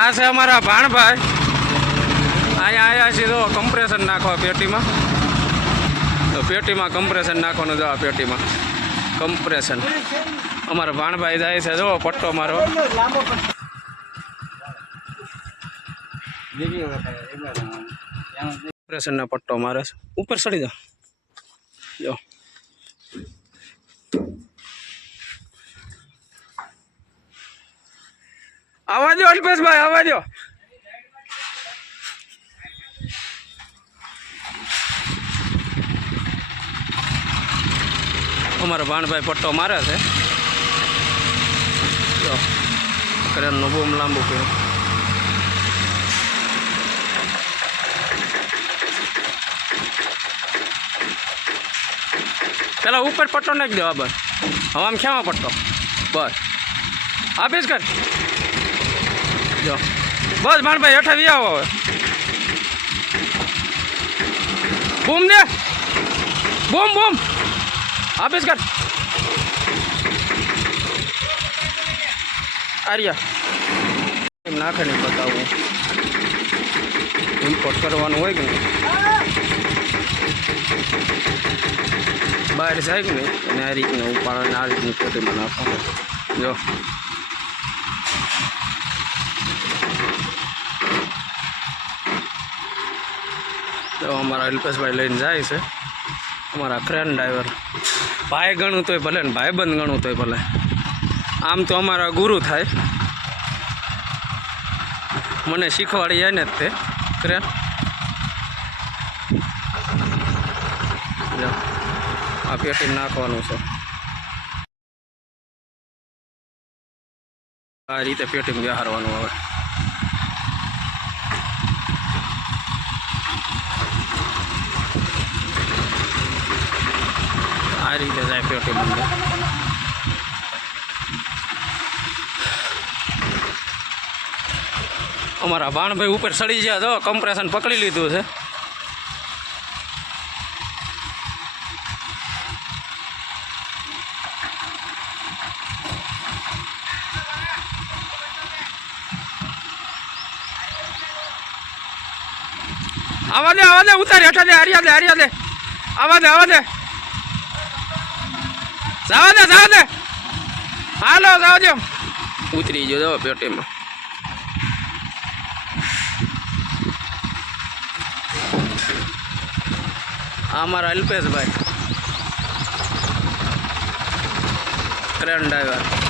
આ છે અમારા ભાણભાઈ. અહીંયા આવ્યા છીએ તો કમ્પ્રેશન નાખવા પેટીમાં. તો પેટીમાં કમ્પ્રેશન નાખવાનું જો આ પેટીમાં કમ્પ્રેશન. અમારા ભાણભાઈ જાય છે જો પટ્ટો મારો. કમ્પ્રેશનના પટ્ટો મારે છે. ઉપર ચડી જાઓ જો. આવા દો અલ્પેશભાઈ, આવા દો. અમારા ભાણભાઈ પટ્ટો મારે છે જો. ક્રેનનું બૂમ લાંબુ કર્યું. પેલા ઉપર પટ્ટો નાખી દો. બસ હવે આમ ખેવા પટ્ટો બસ આપીશ કર જો. બસ ભાણભાઈ હેઠા વી આવો. હવે બૂમ દે, બૂમ બૂમ આપીશ કર. આર્યા એમ નાખે નહીં બતાવું. ઇમ્પોર્ટ કરવાનું હોય કે નહીં, બહાર જાય કે નહીં, અને આ રીતનું ઉપાડવાને આ રીતની પેટીમાં નાખવાનું જો. તો અમારા અલ્પેશભાઈ લઈને જાય છે. અમારા ક્રેન ડ્રાઈવર ભાઈ ગણું તોય ભલે ને ભાઈબંધ ગણું તોય ભલે. આમ તો અમારા ગુરુ થાય, મને શીખવાડી જાય ને જ તે ક્રેન. આ પેટી નાખવાનું છે આ રીતે પેટીમાં બેહારવાનું. હવે આ રીતે જાય પેટીમાં. અમારા ભાણભાઈ ઉપર ચડી ગયા તો કમ્પ્રેશન પકડી લીધું છે. આવા દે ઉતાર હેઠા દે. હાર્યા દે આવા દે જવા દે. હાલો જવા દો. ઉતરી ગયો પેટીમાં. અમારા અલ્પેશભાઈ ક્રેન ડ્રાઈવર.